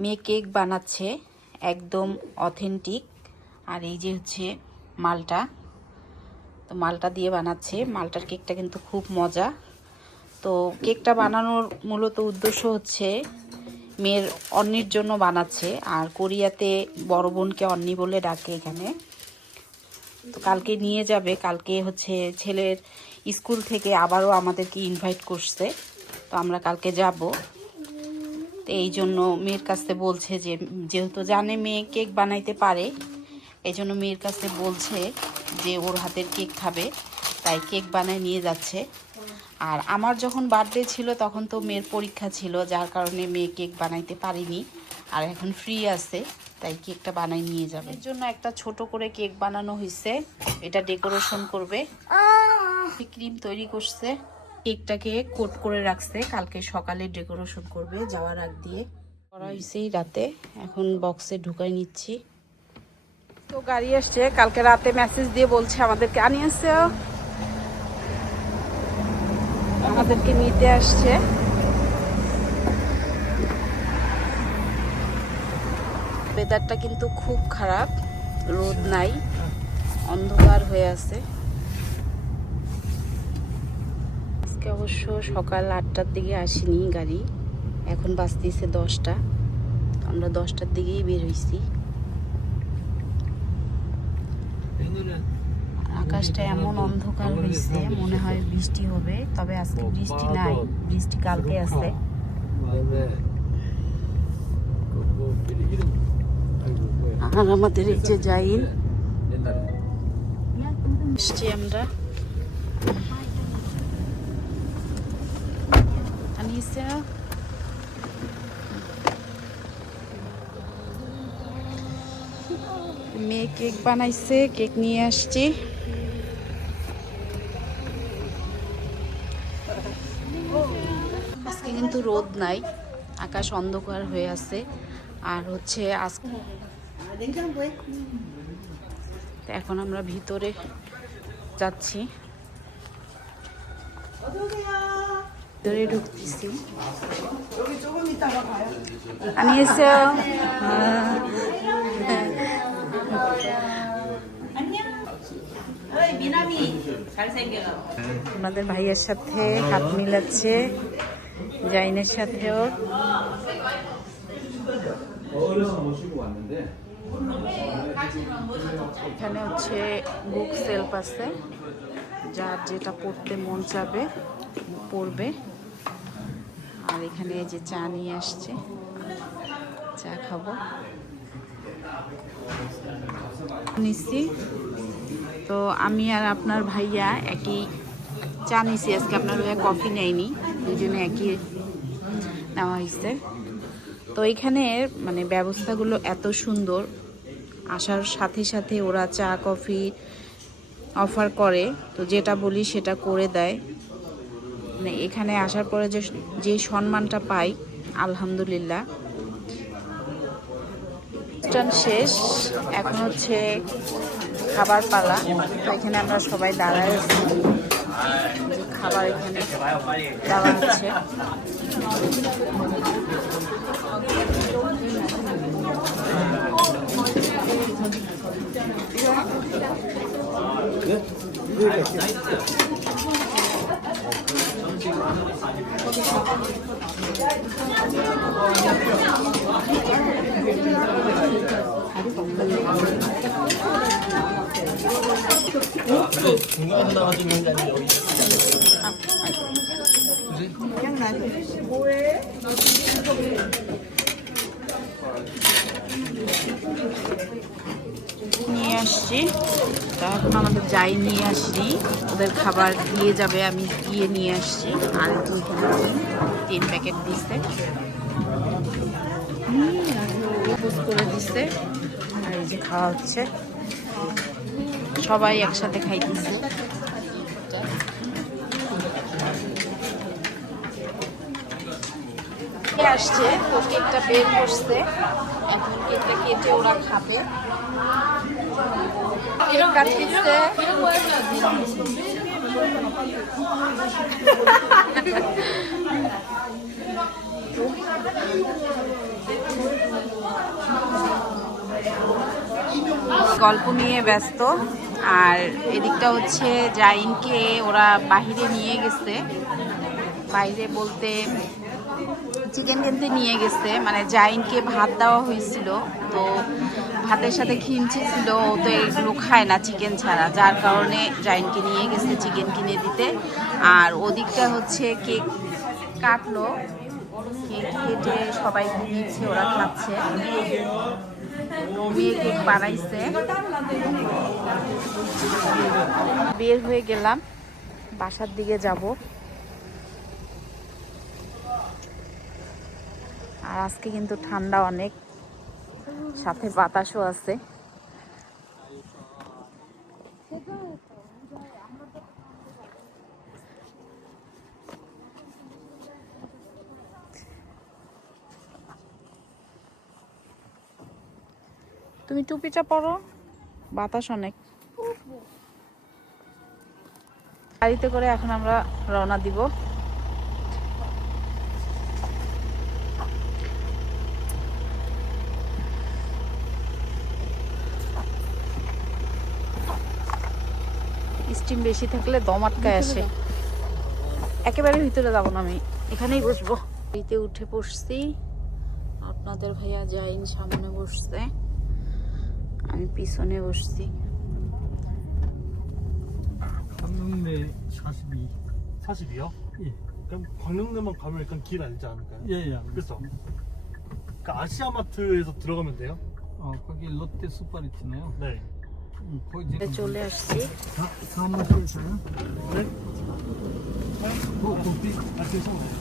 মেয়ে কেক বানাচ্ছে একদম অথেন্টিক। আর এই যে হচ্ছে মালটা, তো মালটা দিয়ে বানাচ্ছে। মালটার কেকটা কিন্তু খুব মজা। তো কেকটা বানানোর মূলত উদ্দেশ্য হচ্ছে মেয়ের অন্নির জন্য বানাচ্ছে। আর কোরিয়াতে বড় বোনকে অন্নি বলে ডাকে এখানে। তো কালকে নিয়ে যাবে, কালকে হচ্ছে ছেলের স্কুল থেকে আবারও আমাদেরকে ইনভাইট করছে, তো আমরা কালকে যাব। তো এই জন্য মেয়ের কাছে বলছে যে যেহেতু জানে মেয়ে কেক বানাইতে পারে, এই জন্য মেয়ের কাছে বলছে যে ওর হাতের কেক খাবে, তাই কেক বানায় নিয়ে যাচ্ছে। আর আমার যখন বার্থডে ছিল তখন তো মেয়ের পরীক্ষা ছিল, যার কারণে মেয়ে কেক বানাইতে পারিনি। আর এখন ফ্রি আছে, তাই কেকটা বানাই নিয়ে যাবে। এর জন্য একটা ছোট করে কেক বানানো হয়েছে, এটা ডেকোরেশন করবে। ক্রিম তৈরি করছে, কেকটাকে কোট করে রাখছে, কালকে সকালে ডেকোরেশন করবে যাওয়ার আগ দিয়ে। করা হয়েছে রাতে, এখন বক্সে ঢুকাই নিচ্ছি। তো গাড়ি আসছে, কালকে রাতে মেসেজ দিয়ে বলছে আমাদেরকে আনিয়েছে, আমাদেরকে নিতে আসছে। ওয়েদারটা কিন্তু খুব খারাপ, রোদ নাই, অন্ধকার হয়ে আছে। আজকে অবশ্য সকাল 8টার দিকে আসেনি গাড়ি, এখন বাজতেছে 10টা। আমরা 10টার দিকেই বের হয়েছি। আকাশটা এমন অন্ধকার হয়েছে, মনে হয় বৃষ্টি হবে, তবে আজকে বৃষ্টি নাই, বৃষ্টি কালকে আছে। আর আমাদের এই যে যাইন এসছি আমরা, আনিয়েছে মেয়ে কেক বানাইছে, কেক নিয়ে আসছি। আজকে কিন্তু রোদ নাই, আকাশ অন্ধকার হয়ে আছে। আর হচ্ছে আজকে এখন আমরা ভিতরে যাচ্ছি, ভিতরে ঢুকতেছি। আনিয়েছে আমাদের ভাইয়ের সাথে হাত মিলাচ্ছে, জাইনের সাথেও। এখানে হচ্ছে বুক সেলফ আছে, যার যেটা পড়তে মন চাবে পড়বে। আর এখানে যে চা নিয়ে আসছে, চা খাবো নিচ্ছি। তো আমি আর আপনার ভাইয়া একই চা নিছি আজকে, আপনার ভাইয়া কফি নেয়নি, দুজনে একই নেওয়া হয়েছে। তো এখানে মানে ব্যবস্থাগুলো এত সুন্দর, আসার সাথে সাথে ওরা চা কফি অফার করে, তো যেটা বলি সেটা করে দেয়। মানে এখানে আসার পরে যে সম্মানটা পাই, আলহামদুলিল্লাহ। অনুষ্ঠান শেষ, এখন হচ্ছে খাবার পালা। তো এখানে আমরা সবাই দাঁড়ায় আছি, খাবার এখানে দেওয়া হচ্ছে। নিয়ে আসছি, তা এখন আমাদের যাই নিয়ে আসছি, ওদের খাবার দিয়ে যাবে, আমি গিয়ে নিয়ে আসছি। আর একটু 3 প্যাকেট দিচ্ছে, করে দিচ্ছে। আর এই যে খাওয়া হচ্ছে, সবাই একসাথে খাইতেছে। আসছে তো কেকটা বের করছে, এখন কেকটা কেটে ওরা খাবে। কেক কাটতেছে গল্প নিয়ে ব্যস্ত। আর এদিকটা হচ্ছে জাইনকে ওরা বাহিরে নিয়ে গেছে, বাইরে বলতে চিকেন কিনতে নিয়ে গেছে, মানে জাইনকে ভাত দেওয়া হয়েছিল, তো ভাতের সাথে খিমচি ছিল, ও তো এগুলো খায় না চিকেন ছাড়া, যার কারণে জাইনকে নিয়ে গেছে চিকেন কিনে দিতে। আর ওদিকটা হচ্ছে কেক কাটলো, কেক কেটে সবাইকে দিচ্ছে, ওরা খাচ্ছে। মেয়ে কেক বানাইছে। বের হয়ে গেলাম, বাসার দিকে যাব। আর আজকে কিন্তু ঠান্ডা অনেক, সাথে বাতাসও আছে। তুমি টুপিটা পরো, বাতাস অনেক। গাড়িতে করে এখন আমরা রওনা দিব। স্টিম বেশি থাকলে দম আটকায় আসে। একেবারে ভিতরে যাবো না, আমি এখানেই বসবো। গাড়িতে উঠে পড়ছি, আপনাদের ভাইয়া জাইন সামনে বসছে, আমি পিছনে বসছি। 광릉내 42. 40이요? 예. 그럼 광릉내만 가면 일단 길 알지 않을까요? 예, 예. 그렇죠? 그러니까 아시아마트에서 들어가면 돼요? 거기 롯데 슈퍼리티네요. 네. 거기 চলে আসছি। 사무실에서요? 네? 거기 아, 괜찮아요.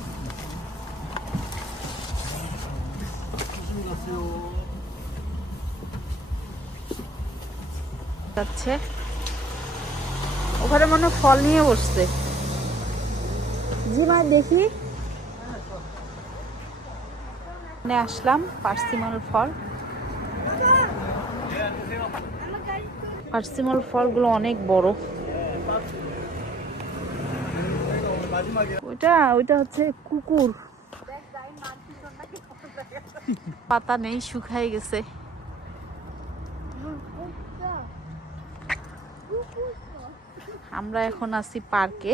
조심히 가세요. যাচ্ছে, ওখানে মনে হয় ফল নিয়ে বসছে। জি মা, দেখি। এখানে আসলাম, পার্সিমল ফল। পার্সিমল ফলগুলো অনেক বড়। ওইটা হচ্ছে কুকুর। পাতা নেই, শুকায় গেছে। আমরা এখন আছি পার্কে।